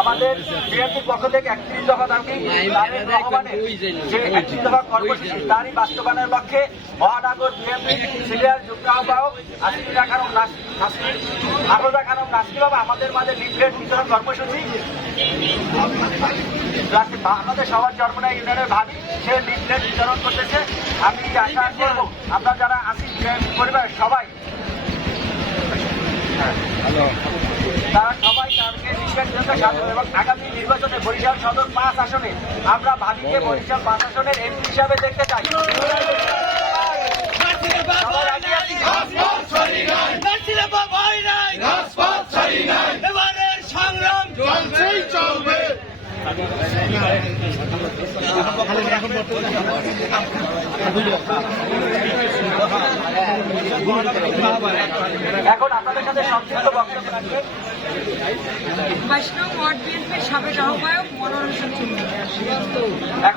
আমাদের বিএনপির পক্ষ থেকে একত্রিশ দফা দাবি রহমানের যে একত্রিশ দফা কর্মসূচি তারই বাস্তবায়নের লক্ষ্যে মহানগর বিএনপি সিনিয়র যুগ্ম আহ্বায়ক আসিফা খানম আফরোজা খানম বাবা আমাদের মাঝে লিফলেট বিতরণ কর্মসূচি। আমাদের সবার চরমনা ইউনিয়নের ভাবি সে লিফলেট বিতরণ করতেছে। আমি আশা করব আমরা যারা আসি পরিবার সবাই তারা এবং আগামী নির্বাচনে বরিশাল সদর পাঁচ আসনে। আমরা ভাবিকে বরিশাল পাঁচ আসনের এমপি হিসাবে দেখতে চাই। সংগ্রাম আপনাদের সাথে সংক্ষিপ্ত বক্তব্য রাখবে বৈষ্ণব ওয়ার্ড বিএনপির সাবেক আহ্বায়ক মনোরঞ্জন এখন